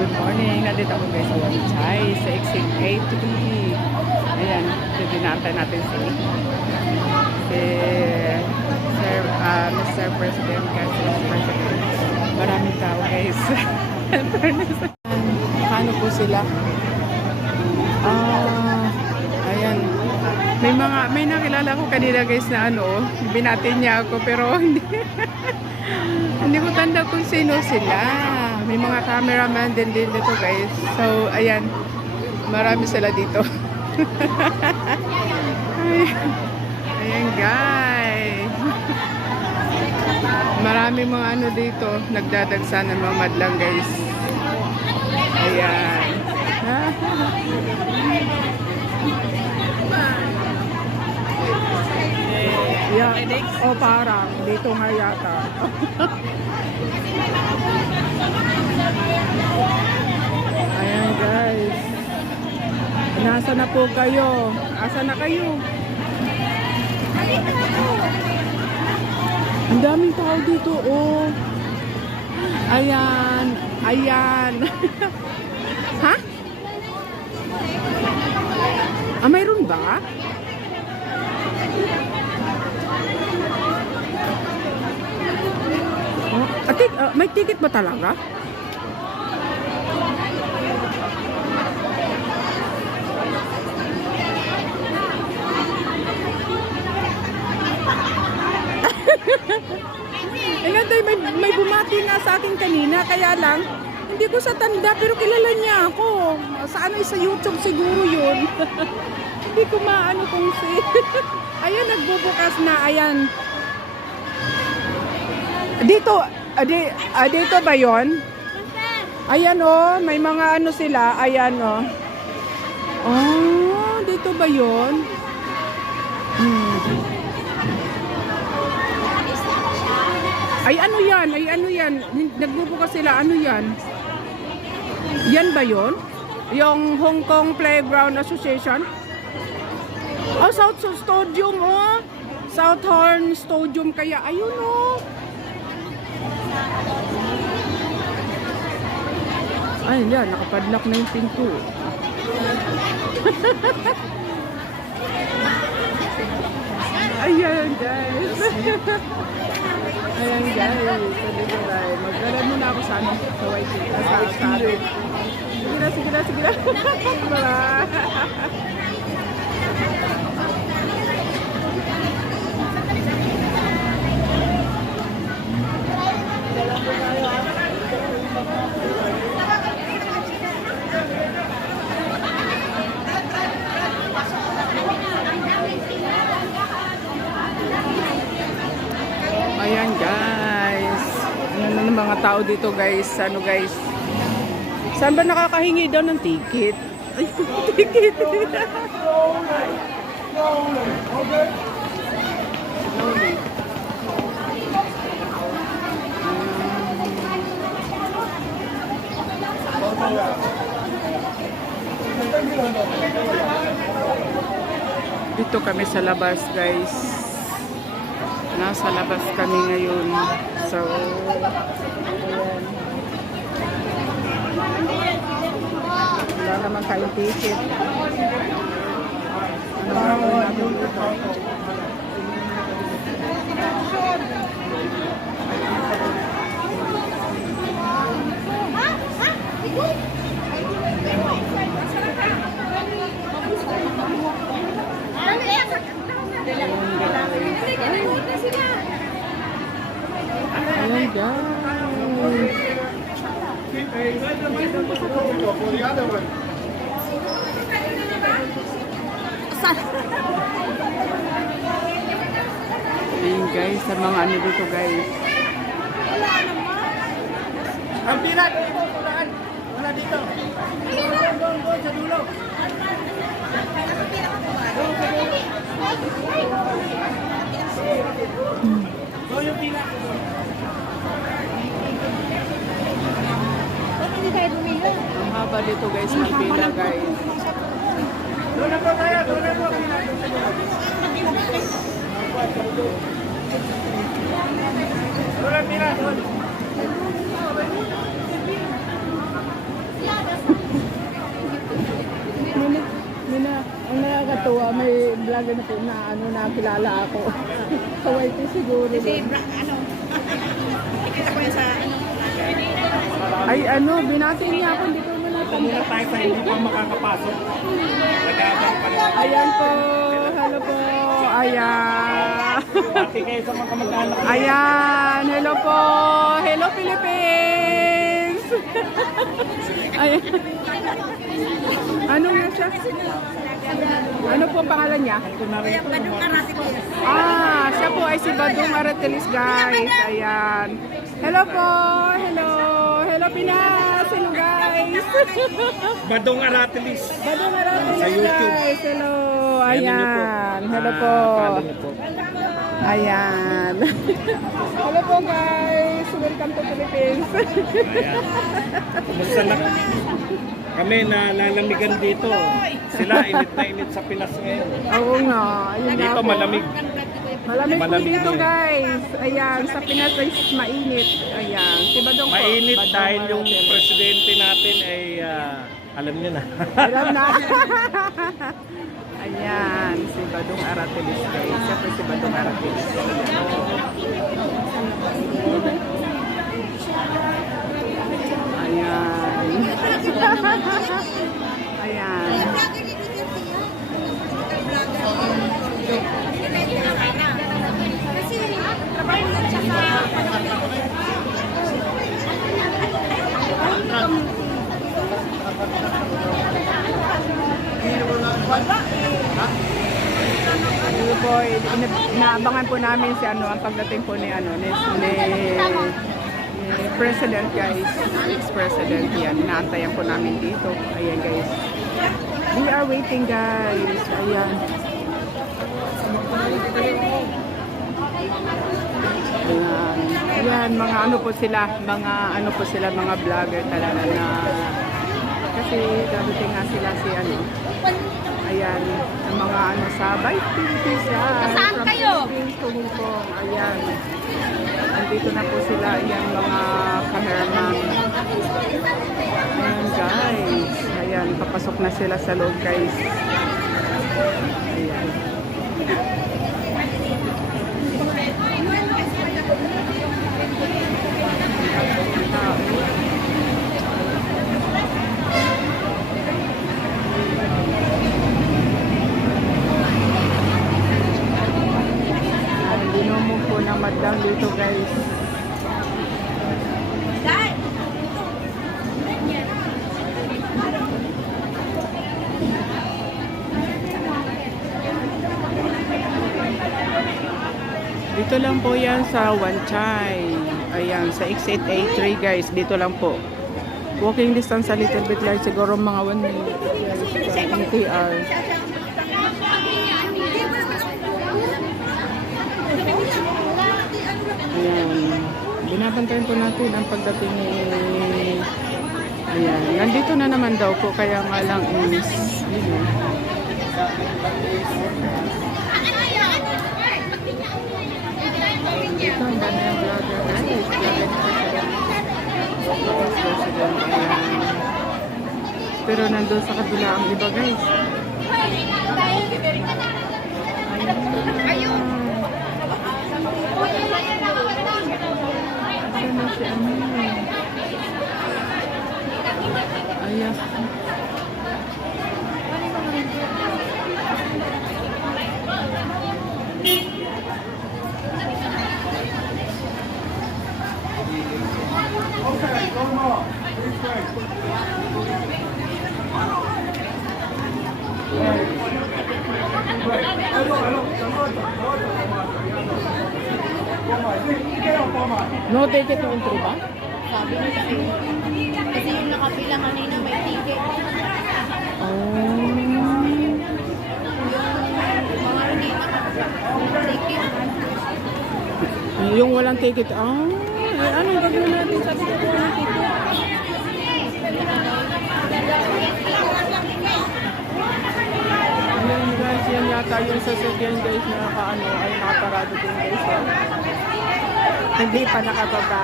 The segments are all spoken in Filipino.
Good morning. Nandito ako guys sa Walichay, sa exit 83. Ayan, dinantay natin si Mr. President kasi Mr. President. Maraming tao guys. Paano po sila? Ayan. May nakilala ko kanina guys na binati niya ako pero hindi ko tanda kung sino sila. May mga cameraman din dito guys. So, ayan. Marami sila dito. Ayan guys. Marami mga dito. Nagdadagsa ng mga madlang guys. Ayan. Yeah. O parang dito nga yata. Ayan guys. Nasa na po kayo? Asa na kayo? Ang daming tao dito oh. Ayan. Ayan. Ha? Mayroon ba? May ticket ba talaga? May bumati nga sa akin kanina, kaya lang hindi ko sa tanda pero kilala niya ako. Sa YouTube siguro yun. Hindi ko maano kung ayan, nagbubukas na, ayan. Dito ba yon? Ayan oh, may mga sila, ayan oh. Oh, dito ba yon? Ay ano yan? Nagbubukas sila, ano yan? Yan ba yon? Yung Hong Kong Playground Association? Oh, South Stadium oh. Southern Stadium kaya, ayun oh. Ay, yan, nakapadlock na yung pinto. Ayan, guys. Ayan, guys. Sabi ko tayo, magdala muna ako sa YT. Sige na. Ayan guys. Ano ng mga tao dito guys? Guys? Saan ba nakakahingi daw ng ticket? Ay, ticket. Dito kami sa labas guys. Nasa labas kami ngayon. So, ayan. Wala naman tayong ticket. Ano natin dito? Ayan guys. Ayan guys, sa mga dito guys. Ang pila dito, wala dito. Doon sa dulo. Doon yung pila. Ang haba dito guys, ang pila guys. Doon na po tayo, doon na po. Doon na pila, doon. vlogger na po na ano na kilala ako. Sa YT siguro. Kasi, ikita ko yun sa, Ay ano, binati niya ako, hindi ko naman Muna natanggap. tayo sa hindi pa makakapasok. Nag-aabang pa rin. Ayan po, hello po, ayan. Pati kayo sa mga kamag-anak. Ayan, hello po, hello Philippines. Ayan. Ano nga siya? Ano po ang pangalan niya? Siya po ay si Badong Aratelis, guys. Ayan. Hello po, hello. Hello Pinas, hello guys. Badong Aratelis. Badong Aratelis, Sa YouTube. guys. Hello. Yan niyo po. Ayan. Hello po. Follow niyo po. Ayan. Hello po guys. Welcome to Philippines. Ayan. Kumusta na? Kami nalalamigan dito. Sila init na init sa Pinas ngayon. Oo nga. Ayun nga Dito po. malamig. Malamig po Malamig dito din. guys. Ayan. Sa Pinas ay mainit. Ayan. Si Badong po. Mainit Badong dahil yung Aratelis. presidente natin ay alam niyo na. Alam na. Ayan. Si Badong Aratelis guys. Siya po si Badong Aratelis. Ayan. Ayan. Ano po, inaabangan po namin si ano, ang pagdating po ni ano, ni President guys, ex-president yan. Inaantayan po namin dito. Ayan guys. We are waiting guys. Ayan. Ayan. Ayan, mga ano po sila, mga vlogger talaga na kasi dadating nga sila si ano. Ayan, ang mga ano sa Bite Philippines yan. Saan From kayo? Philippines to Hong Kong. Ayan. Nandito na po sila. Ayan, mga cameraman. Ayan, guys. Ayan, papasok na sila sa loob, guys. Ayan. Dinumog po ng madlang dito guys. Dito lang po yan sa Wanchay. Ayan, sa X8A3 guys. Dito lang po. Walking distance a little bit lang. Siguro mga 1 minute. Sa MTR. Ayan. Binabantayan po natin ang pagdating ni... Ayan. Nandito na naman daw po. Kaya nga lang is... Ito ang dami ng vlogger. Ayan. Pero nandun sa kabila ang iba guys. Ayan. Ayan si ano. Ayan. No ticket to entry ba? sabi niya sa akin. Kasi yung nakapila kanina may ticket. Oh. Mga hindi ticket. Yung walang ticket. Ah, eh, ano gagawin natin sa ticket? Walang ticket. Ayan guys, yan yata yung sasakyan guys na nakaano ay nakaparado din guys. Oh. Hindi pa nakababa.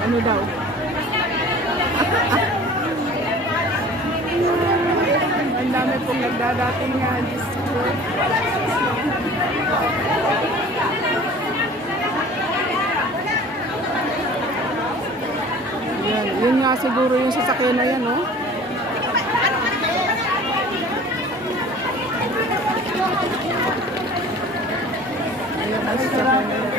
Ano daw? Ang dami pong nagdadatingan. Diyos ko. Yan, yun nga siguro yung sasakyan na yan, no? Ayan, ang sasakyan na yan.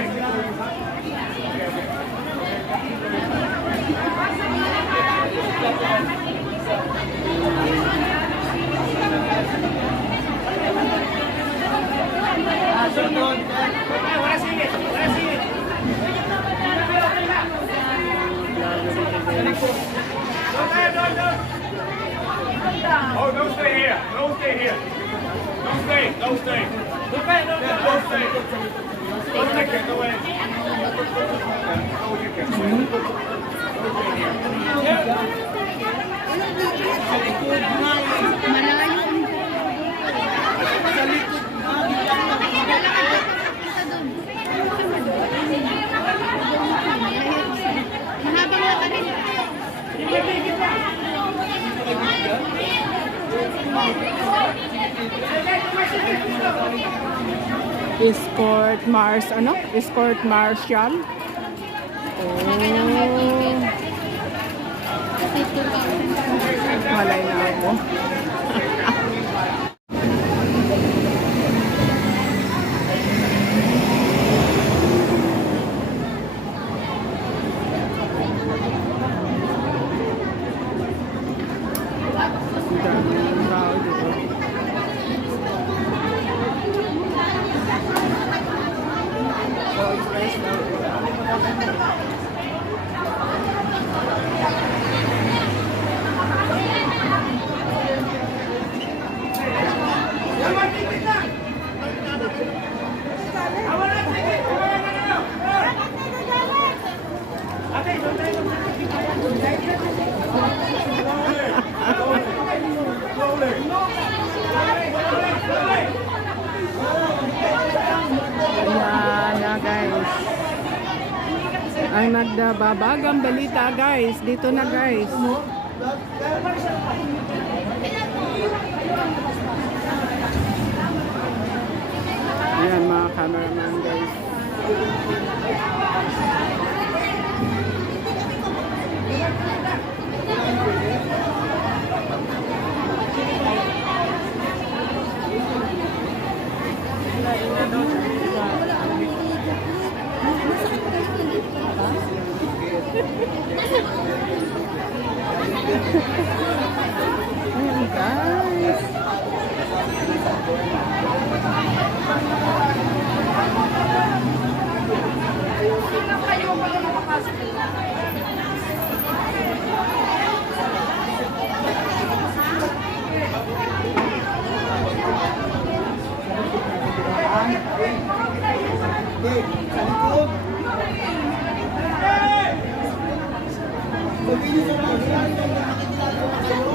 Oh, don't stay here. Don't stay here. Don't stay. Don't stay. Don't stay. Don't stay. Don't take it away. Oh, you can. Malayo ang sa likod. Mahabang mata rin. Escort Mars, ano? Escort Marshal. Oh, malay na ako. Ang daming tao dito. Ayan na guys. Ang nagdababagang balita guys. Dito na guys. Ayan mga cameraman guys. Ayan guys. Mabilis ang mga